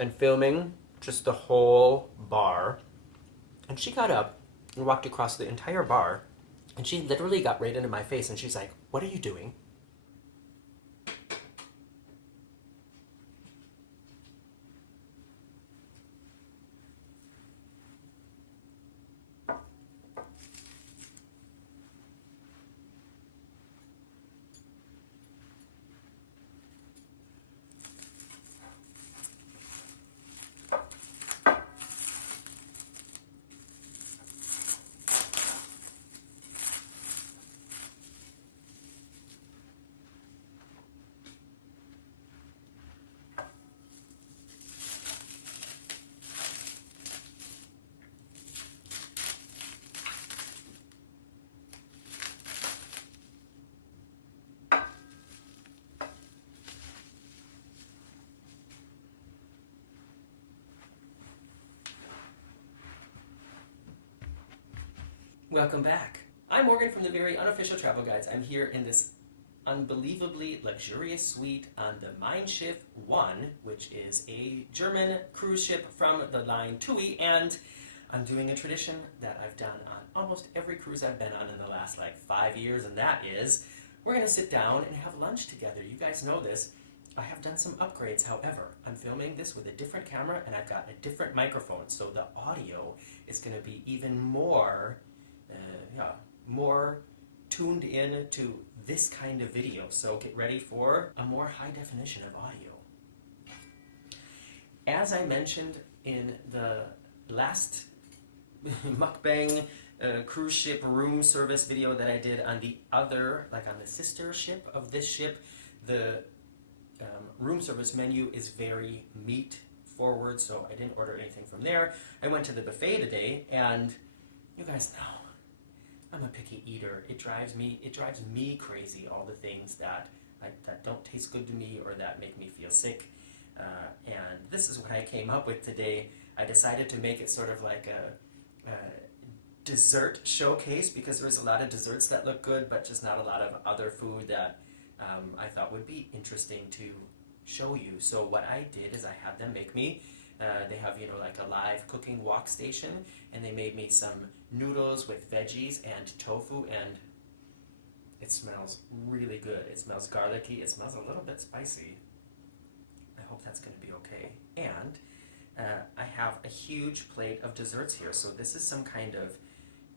and filming just the whole bar. And she got up and walked across the entire bar, and she literally got right into my face, and she's like, "What are you doing?" Welcome back. I'm Morgan from the Very Unofficial Travel Guides. I'm here in this unbelievably luxurious suite on the Mein Schiff 1, which is a German cruise ship from the line Tui, and I'm doing a tradition that I've done on almost every cruise I've been on in the last 5 years, and that is we're going to sit down and have lunch together. You guys know this. I have done some upgrades, however. I'm filming this with a different camera and I've got a different microphone, so the audio is going to be even more more tuned in to this kind of video. So get ready for a more high definition of audio. As I mentioned in the last Mukbang cruise ship room service video that I did on the other, on the sister ship of this ship, the room service menu is very meat forward, so I didn't order anything from there. I went to the buffet today, and you guys know I'm a picky eater. It drives me crazy, all the things that don't taste good to me or that make me feel sick. And this is what I came up with today. I decided to make it sort of like a dessert showcase, because there's a lot of desserts that look good, but just not a lot of other food that I thought would be interesting to show you. So what I did is I had them make me, they have, a live cooking wok station, and they made me some noodles with veggies and tofu, and it smells really good. It smells garlicky. It smells a little bit spicy. I hope that's going to be okay. And I have a huge plate of desserts here. So this is some kind of,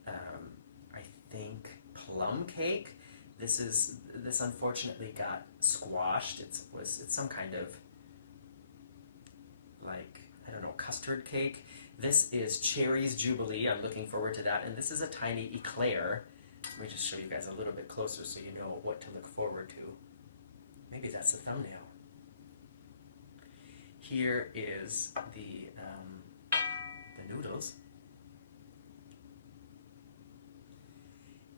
I think, plum cake. This unfortunately got squashed. It's some kind of, I don't know, custard cake. This is Cherries Jubilee. I'm looking forward to that. And this is a tiny eclair. Let me just show you guys a little bit closer so you know what to look forward to. Maybe that's the thumbnail. Here is the noodles.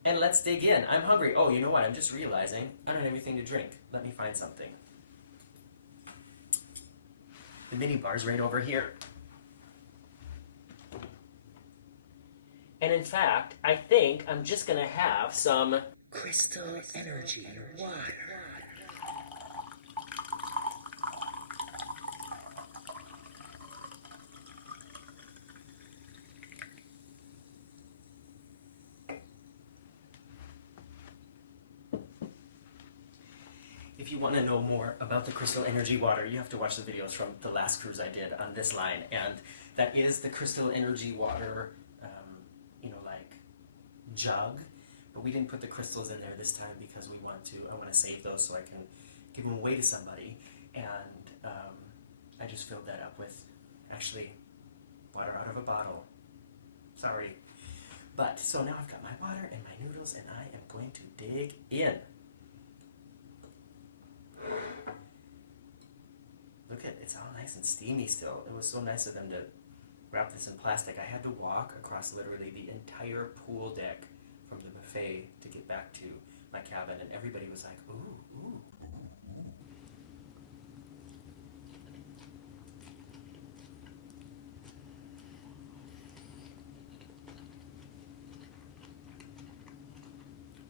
And let's dig in. I'm hungry. Oh, you know what? I'm just realizing I don't have anything to drink. Let me find something. The mini bar's right over here. And in fact, I think I'm just going to have some Crystal Energy water. If you want to know more about the Crystal Energy water, you have to watch the videos from the last cruise I did on this line, and that is the Crystal Energy water, jug, but we didn't put the crystals in there this time because I want to save those so I can give them away to somebody, and I just filled that up with, actually, water out of a bottle. Sorry. But, so now I've got my water and my noodles, and I am going to dig in. Look at, it's all nice and steamy still. It was so nice of them to wrap this in plastic. I had to walk across literally the entire pool deck from the buffet to get back to my cabin, and everybody was like, ooh, ooh.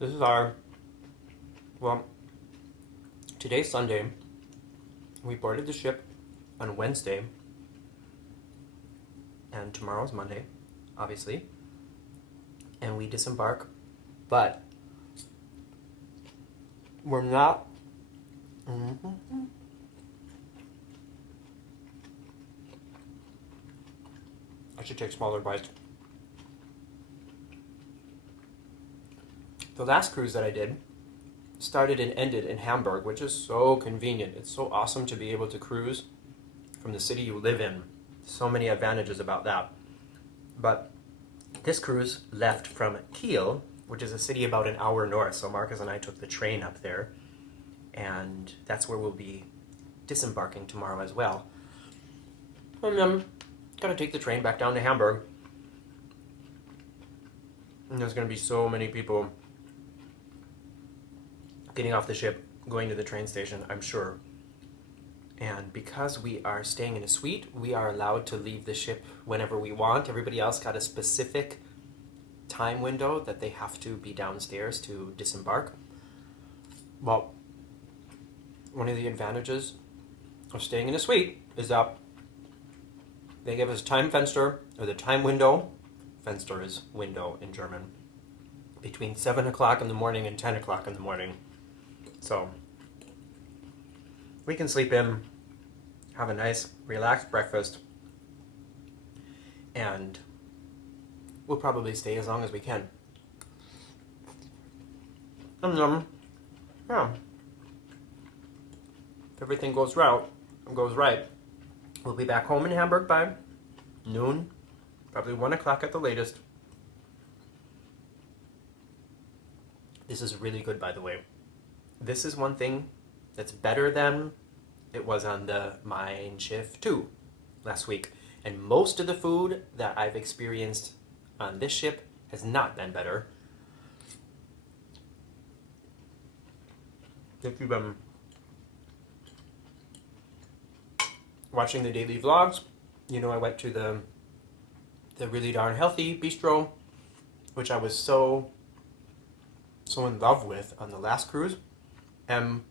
This is today's Sunday. We boarded the ship on Wednesday, and tomorrow's Monday, obviously, and we disembark, but we're not. I should take smaller bites. The last cruise that I did started and ended in Hamburg, which is so convenient. It's so awesome to be able to cruise from the city you live in. So many advantages about that. But this cruise left from Kiel, which is a city about an hour north. So Marcus and I took the train up there, and that's where we'll be disembarking tomorrow as well. And then gotta take the train back down to Hamburg. And there's gonna be so many people getting off the ship, going to the train station, I'm sure. And because we are staying in a suite, we are allowed to leave the ship whenever we want. Everybody else got a specific time window that they have to be downstairs to disembark. Well, one of the advantages of staying in a suite is that they give us time fenster, or the time window. Fenster is window in German. Between 7 o'clock in the morning and 10 o'clock in the morning. So we can sleep in, have a nice, relaxed breakfast, and we'll probably stay as long as we can. And yeah, if everything goes right, we'll be back home in Hamburg by noon, probably 1 o'clock at the latest. This is really good, by the way. This is one thing that's better than it was on the MeinSchiff 2 last week. And most of the food that I've experienced on this ship has not been better. If you've been watching the daily vlogs, you know I went to the really darn healthy bistro, which I was so in love with on the last cruise. And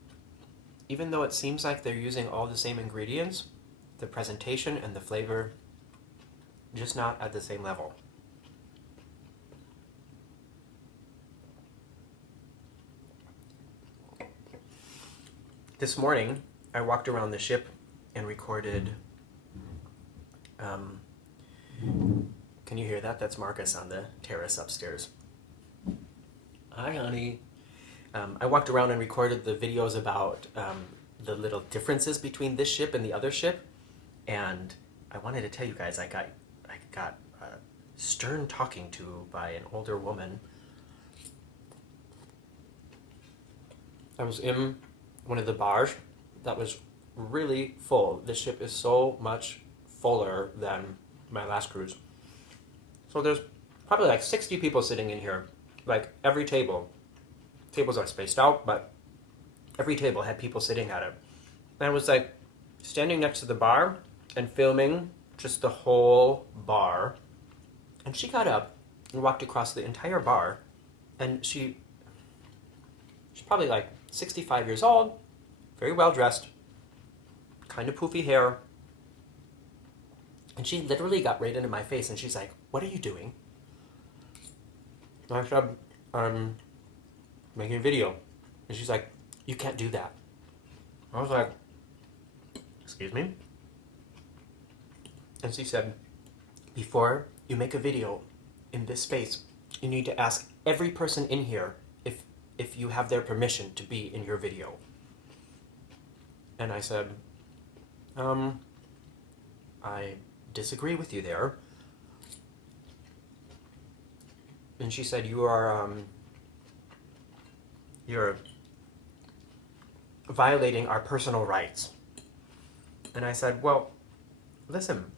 even though it seems like they're using all the same ingredients, the presentation and the flavor just not at the same level. This morning, I walked around the ship and recorded. Can you hear that? That's Marcus on the terrace upstairs. Hi, honey. I walked around and recorded the videos about the little differences between this ship and the other ship, and I wanted to tell you guys I got stern talking to by an older woman. I was in one of the bars that was really full. This ship is so much fuller than my last cruise. So there's probably like 60 people sitting in here, like every table. Tables are spaced out, but every table had people sitting at it. And I was like standing next to the bar and filming just the whole bar. And she got up and walked across the entire bar, and she's probably like 65 years old, very well dressed, kind of poofy hair. And she literally got right into my face and she's like, "What are you doing?" And I said, "I'm making a video." And she's like, "You can't do that." I was like, "Excuse me?" And she said, "Before you make a video in this space, you need to ask every person in here if you have their permission to be in your video." And I said, I disagree with you there. And she said, you're violating our personal rights. And I said, well, listen,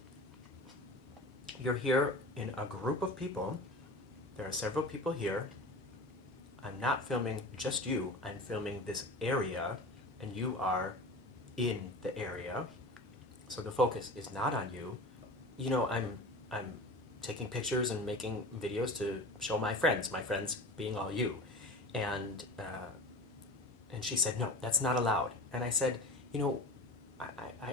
you're here in a group of people. There are several people here. I'm not filming just you. I'm filming this area, and you are in the area. So the focus is not on you. You know, I'm taking pictures and making videos to show my friends being all you. And she said, "No, that's not allowed." And I said, "You know,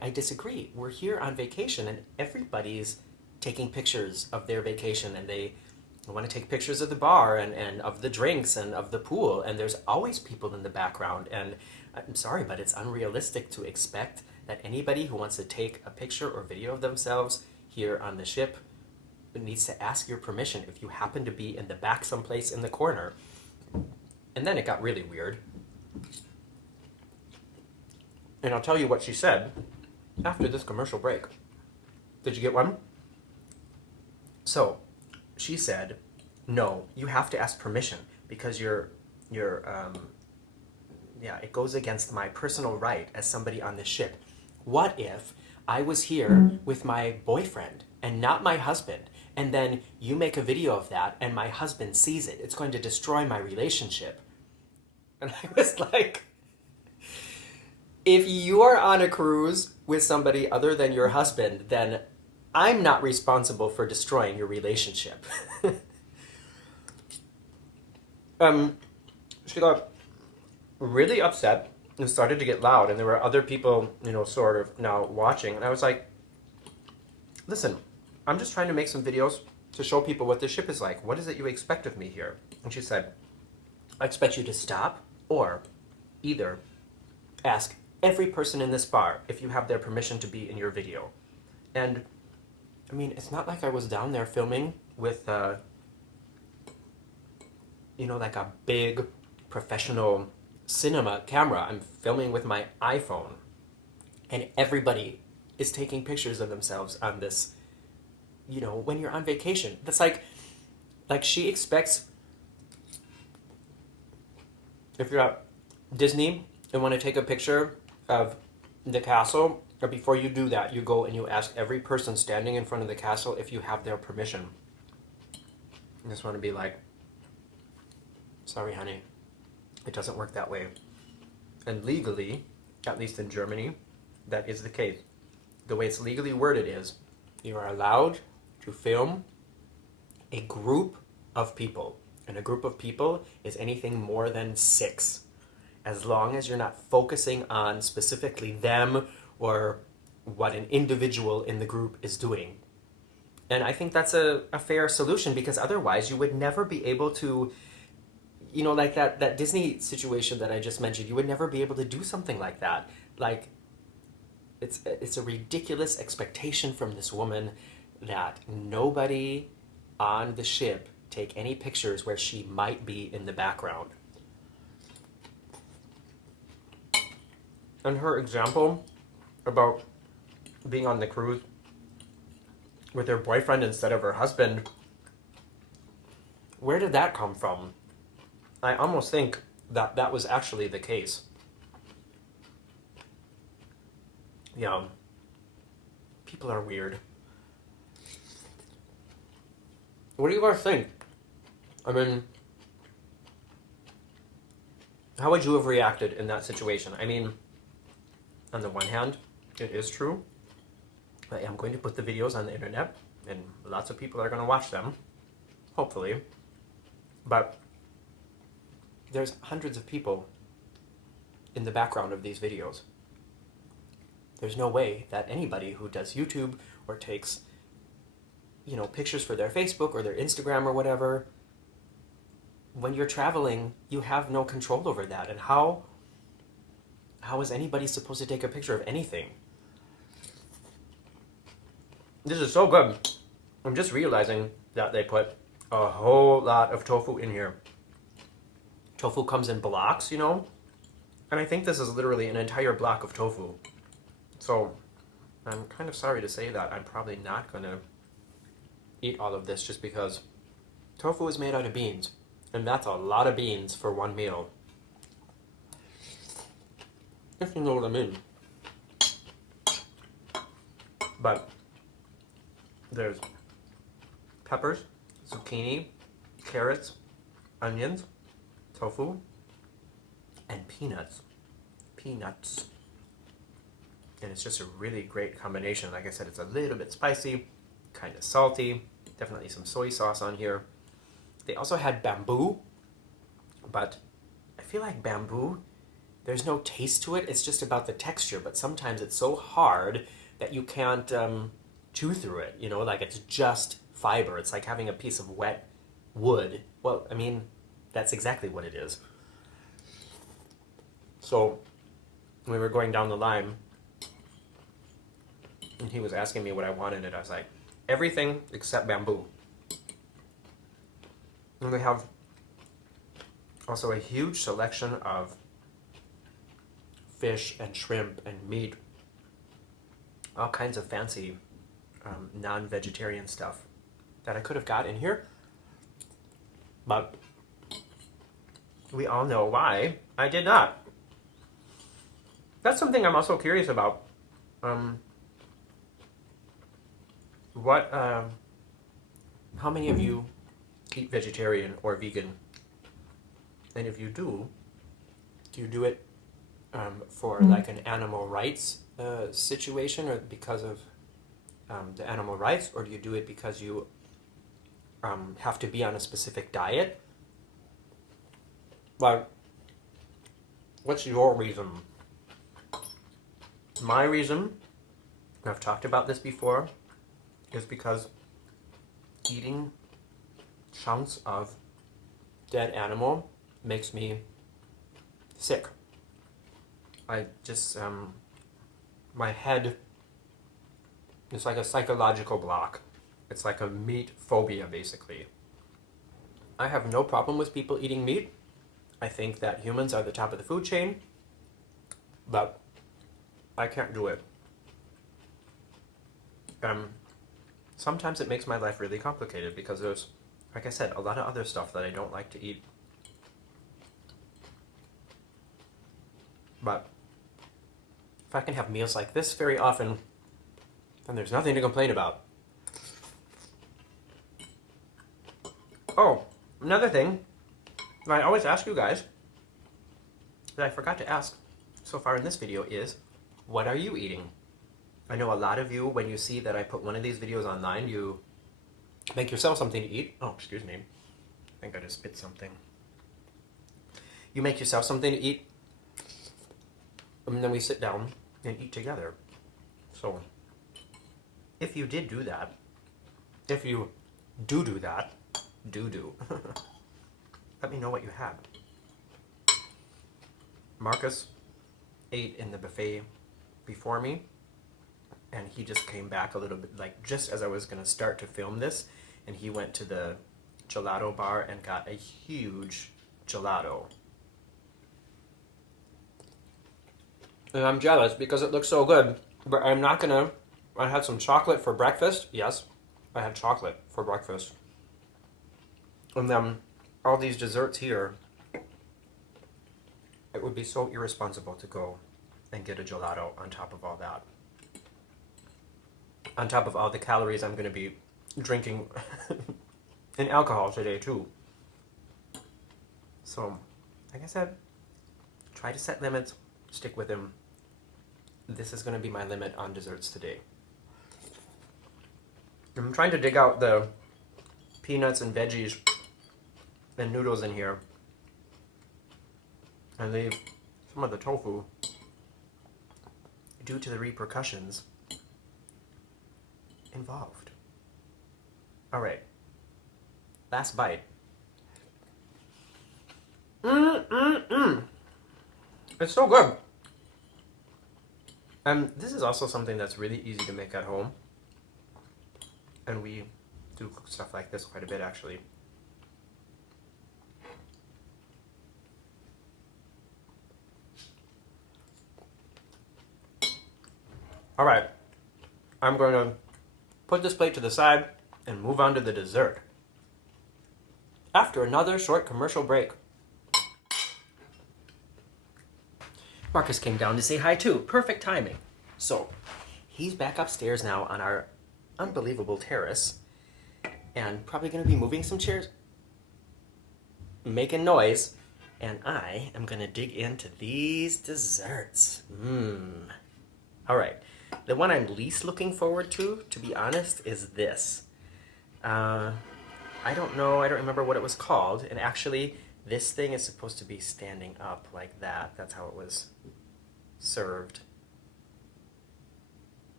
I disagree. We're here on vacation and everybody's taking pictures of their vacation, and they want to take pictures of the bar and of the drinks and of the pool, and there's always people in the background. And I'm sorry, but it's unrealistic to expect that anybody who wants to take a picture or video of themselves here on the ship needs to ask your permission if you happen to be in the back someplace in the corner. And then it got really weird. And I'll tell you what she said after this commercial break. Did you get one? So, she said, no, you have to ask permission because it goes against my personal right as somebody on this ship. What if I was here with my boyfriend and not my husband, and then you make a video of that and my husband sees it? It's going to destroy my relationship. And I was like, if you are on a cruise with somebody other than your husband, then I'm not responsible for destroying your relationship. She got really upset and started to get loud, and there were other people, sort of now watching, and I was like, listen, I'm just trying to make some videos to show people what this ship is like. What is it you expect of me here? And she said, I expect you to stop or either ask every person in this bar if you have their permission to be in your video. And I mean, it's not like I was down there filming with, like a big professional cinema camera. I'm filming with my iPhone. And everybody is taking pictures of themselves on this, when you're on vacation. That's like she expects, if you're at Disney and want to take a picture of the castle, or before you do that, you go and you ask every person standing in front of the castle if you have their permission. I just want to be like, sorry, honey, it doesn't work that way. And legally, at least in Germany, that is the case. The way it's legally worded is, you are allowed to film a group of people. And a group of people is anything more than 6. As long as you're not focusing on specifically them or what an individual in the group is doing. And I think that's a fair solution, because otherwise you would never be able to, like that Disney situation that I just mentioned, you would never be able to do something like that. Like, it's a ridiculous expectation from this woman that nobody on the ship take any pictures where she might be in the background. And her example about being on the cruise with her boyfriend instead of her husband, where did that come from? I almost think that was actually the case. Yeah. People are weird. What do you guys think? I mean, how would you have reacted in that situation? I mean, on the one hand, it is true. I am going to put the videos on the internet, and lots of people are going to watch them, hopefully. But there's hundreds of people in the background of these videos. There's no way that anybody who does YouTube or takes, pictures for their Facebook or their Instagram or whatever, when you're traveling, you have no control over that. And how is anybody supposed to take a picture of anything? This is so good. I'm just realizing that they put a whole lot of tofu in here. Tofu comes in blocks, and I think this is literally an entire block of tofu. So I'm kind of sorry to say that I'm probably not going to eat all of this, just because tofu is made out of beans, and that's a lot of beans for one meal. If you know what I mean. But there's peppers, zucchini, carrots, onions, tofu, and peanuts. Peanuts. And it's just a really great combination. Like I said, it's a little bit spicy, kind of salty, definitely some soy sauce on here. They also had bamboo, but I feel like bamboo, there's no taste to it. It's just about the texture, but sometimes it's so hard that you can't chew through it, you know, like it's just fiber. It's like having a piece of wet wood. Well, I mean, that's exactly what it is. So we were going down the line, and he was asking me what I wanted, and I was like, everything except bamboo. And we have also a huge selection of fish and shrimp and meat, all kinds of fancy non-vegetarian stuff that I could have got in here, but we all know why I did not. That's something I'm also curious about. How many of you eat vegetarian or vegan? And if you do you do it for like an animal rights situation, or because of the animal rights, or do you do it because you have to be on a specific diet? Like, what's your reason? My reason, and I've talked about this before, is because eating chunks of dead animal makes me sick. I just, my head, it's like a psychological block. It's like a meat phobia, basically. I have no problem with people eating meat. I think that humans are the top of the food chain, but I can't do it. Sometimes it makes my life really complicated because there's, like I said, a lot of other stuff that I don't like to eat. But if I can have meals like this very often, then there's nothing to complain about. Oh, another thing that I always ask you guys that I forgot to ask so far in this video is, what are you eating? I know a lot of you, when you see that I put one of these videos online, you make yourself something to eat. Oh, excuse me. I think I just spit something. You make yourself something to eat, and then we sit down and eat together. So, if you did do that, if you do that, let me know what you had. Marcus ate in the buffet before me, and he just came back a little bit, like just as I was going to start to film this, and he went to the gelato bar and got a huge gelato. And I'm jealous because it looks so good, but I'm not gonna. I had some chocolate for breakfast. Yes, I had chocolate for breakfast. And then all these desserts here. It would be so irresponsible to go and get a gelato on top of all that. On top of all the calories I'm going to be drinking and alcohol today too. So, like I said, try to set limits, stick with them. This is going to be my limit on desserts today. I'm trying to dig out the peanuts and veggies and noodles in here and leave some of the tofu due to the repercussions involved. All right, last bite. It's so good. And this is also something that's really easy to make at home. And we do cook stuff like this quite a bit, actually. All right, I'm going to put this plate to the side and move on to the dessert. After another short commercial break. Marcus came down to say hi too. Perfect timing. So, he's back upstairs now on our unbelievable terrace and probably going to be moving some chairs, making noise, and I am going to dig into these desserts. All right. The one I'm least looking forward to be honest, is this. I don't know, I don't remember what it was called, and actually, this thing is supposed to be standing up like that. That's how it was served.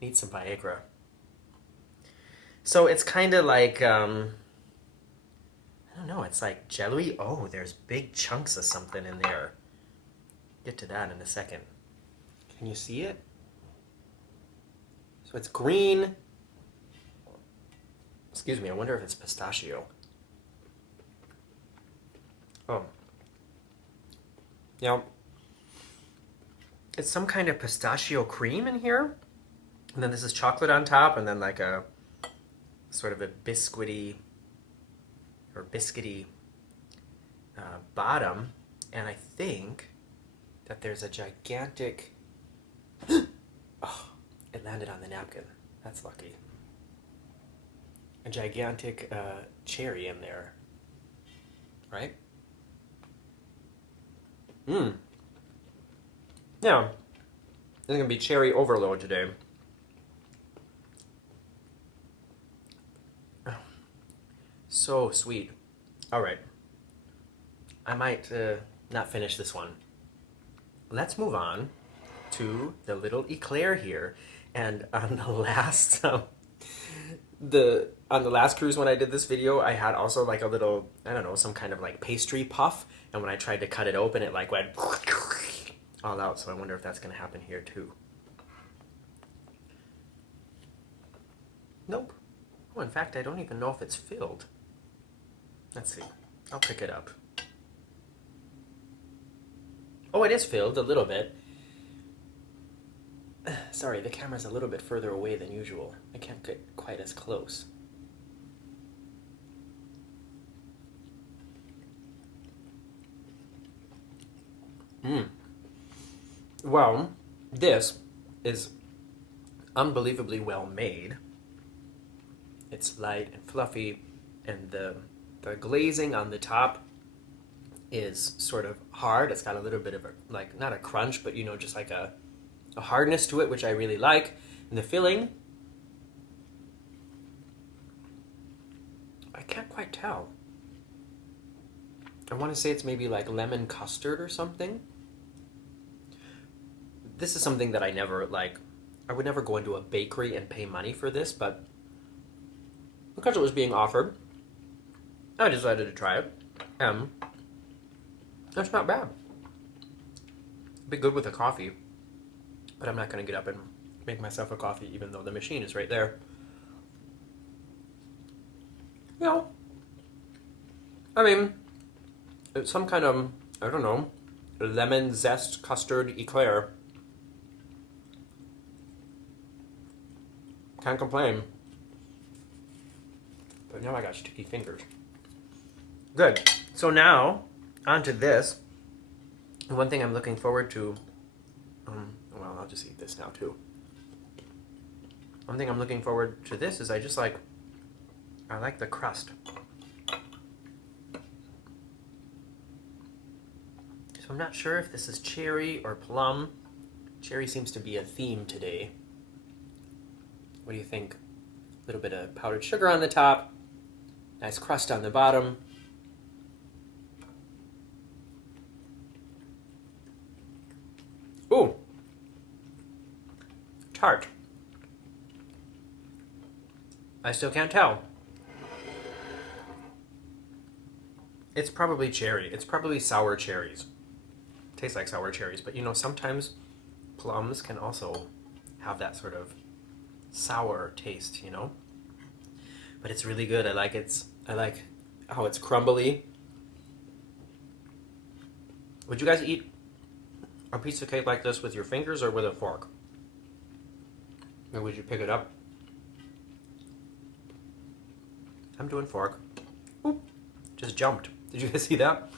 Need some Viagra. So it's kind of like, I don't know, it's like jelly. Oh, there's big chunks of something in there. Get to that in a second. Can you see it? So it's green. Excuse me, I wonder if it's pistachio. Oh. Yeah. It's some kind of pistachio cream in here. And then this is chocolate on top, and then like a sort of a biscuity bottom. And I think that there's a gigantic... Oh, it landed on the napkin. That's lucky. A gigantic cherry in there. Right? Mmm. Yeah. It's going to be cherry overload today. So sweet. Alright. I might not finish this one. Let's move on to the little eclair here. And on the last on the last cruise when I did this video, I had also like a little, I don't know, some kind of like pastry puff, and when I tried to cut it open, it like went all out. So I wonder if that's going to happen here too. Nope. Oh, in fact, I don't even know if it's filled. Let's see. I'll pick it up. Oh, it is filled a little bit. Sorry, the camera's a little bit further away than usual. I can't get quite as close. Well, this is unbelievably well made. It's light and fluffy, and the glazing on the top is sort of hard. It's got a little bit of a, like, not a crunch, but you know, just like a hardness to it, which I really like. And the filling, I can't quite tell. I want to say it's maybe like lemon custard or something. This is something that I never, like, I would never go into a bakery and pay money for this, but because it was being offered, I decided to try it. That's not bad. It'd be good with a coffee, but I'm not going to get up and make myself a coffee even though the machine is right there. You know, I mean, it's some kind of, I don't know, lemon zest custard eclair. Can't complain. But now I got sticky fingers. Good. So now, on to this. One thing I'm looking forward to, well, I'll just eat this now too. One thing I'm looking forward to this is I like the crust. So I'm not sure if this is cherry or plum. Cherry seems to be a theme today. What do you think? A little bit of powdered sugar on the top. Nice crust on the bottom. Ooh. Tart. I still can't tell. It's probably cherry. It's probably sour cherries. Tastes like sour cherries, but you know, sometimes plums can also have that sort of sour taste, you know? But it's really good. I like how it's crumbly. Would you guys eat a piece of cake like this with your fingers or with a fork? Or would you pick it up? I'm doing fork. Oop, just jumped. Did you guys see that?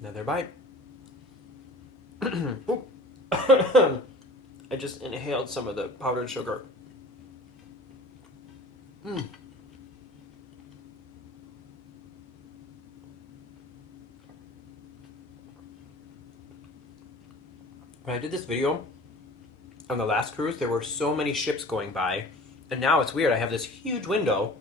Another bite. Oop. I just inhaled some of the powdered sugar. When I did this video on the last cruise, there were so many ships going by, and now it's weird. I have this huge window,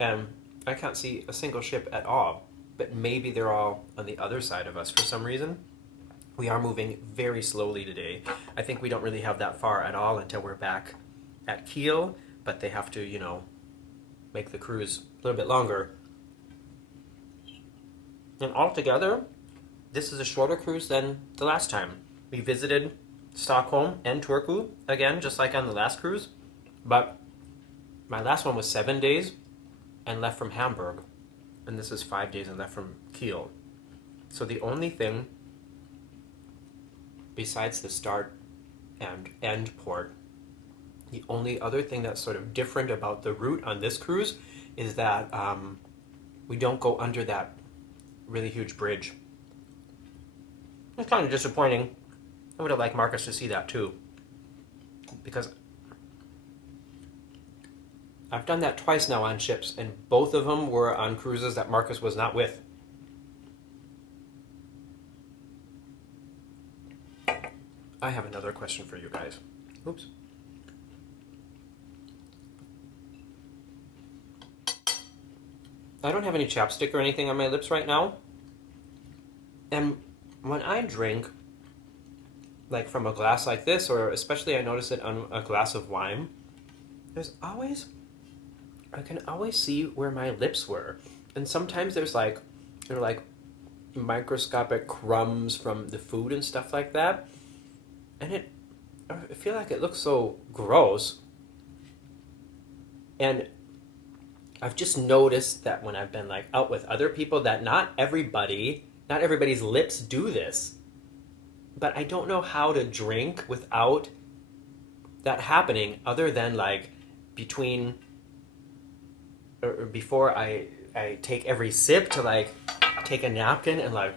and I can't see a single ship at all, but maybe they're all on the other side of us for some reason. We are moving very slowly today. I think we don't really have that far at all until we're back at Kiel, but they have to, you know, make the cruise a little bit longer. And altogether, this is a shorter cruise than the last time. We visited Stockholm and Turku again, just like on the last cruise, but my last one was 7 days and left from Hamburg, and this is 5 days and left from Kiel. So the only thing besides the start and end port, the only other thing that's sort of different about the route on this cruise is that we don't go under that really huge bridge. It's kind of disappointing. I would have liked Marcus to see that too, because I've done that twice now on ships, and both of them were on cruises that Marcus was not with. I have another question for you guys. Oops. I don't have any chapstick or anything on my lips right now. And when I drink, like from a glass like this, or especially I notice it on a glass of wine, I can always see where my lips were. And sometimes they're like microscopic crumbs from the food and stuff like that. And I feel like it looks so gross. And I've just noticed that when I've been like out with other people that not everybody's lips do this. But I don't know how to drink without that happening, other than like between or before I take every sip to like take a napkin and like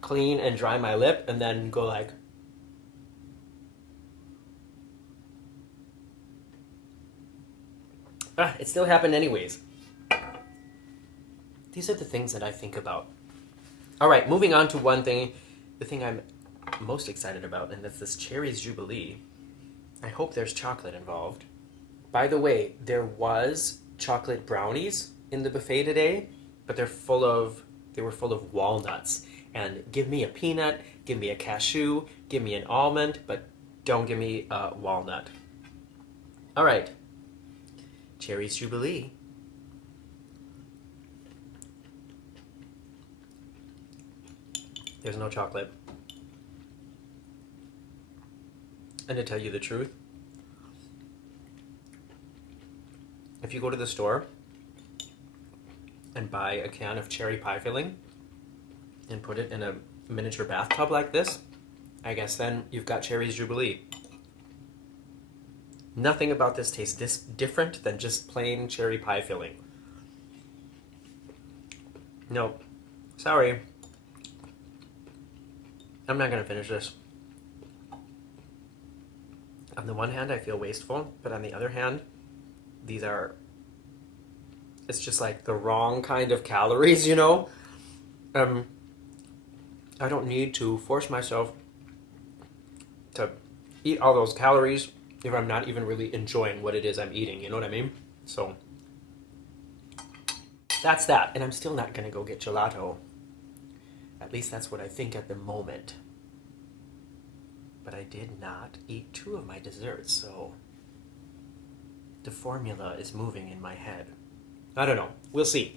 clean and dry my lip and then go like it still happened anyways. These are the things that I think about. All right, moving on to one thing, the thing I'm most excited about, and that's this Cherries Jubilee. I hope there's chocolate involved. By the way, there was chocolate brownies in the buffet today, but they were full of walnuts. And give me a peanut, give me a cashew, give me an almond, but don't give me a walnut. All right. Cherries Jubilee. There's no chocolate. And to tell you the truth, if you go to the store and buy a can of cherry pie filling and put it in a miniature bathtub like this, I guess then you've got Cherries Jubilee. Nothing about this tastes this different than just plain cherry pie filling. No, sorry. I'm not going to finish this. On the one hand, I feel wasteful, but on the other hand, it's just like the wrong kind of calories, you know? I don't need to force myself to eat all those calories if I'm not even really enjoying what it is I'm eating, you know what I mean? So, that's that. And I'm still not going to go get gelato. At least that's what I think at the moment. But I did not eat 2 of my desserts, so the formula is moving in my head. I don't know. We'll see.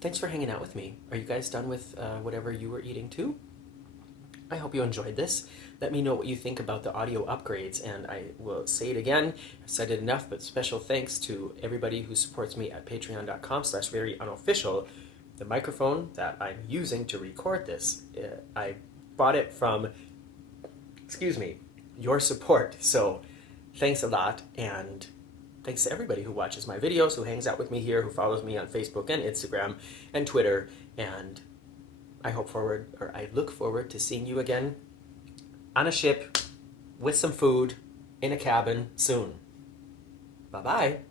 Thanks for hanging out with me. Are you guys done with whatever you were eating too? I hope you enjoyed this. Let me know what you think about the audio upgrades, and I will say it again. I've said it enough, but special thanks to everybody who supports me at patreon.com/veryunofficial. The microphone that I'm using to record this, I bought it from, your support. So thanks a lot, and thanks to everybody who watches my videos, who hangs out with me here, who follows me on Facebook and Instagram and Twitter, and I look forward to seeing you again on a ship with some food in a cabin soon. Bye-bye.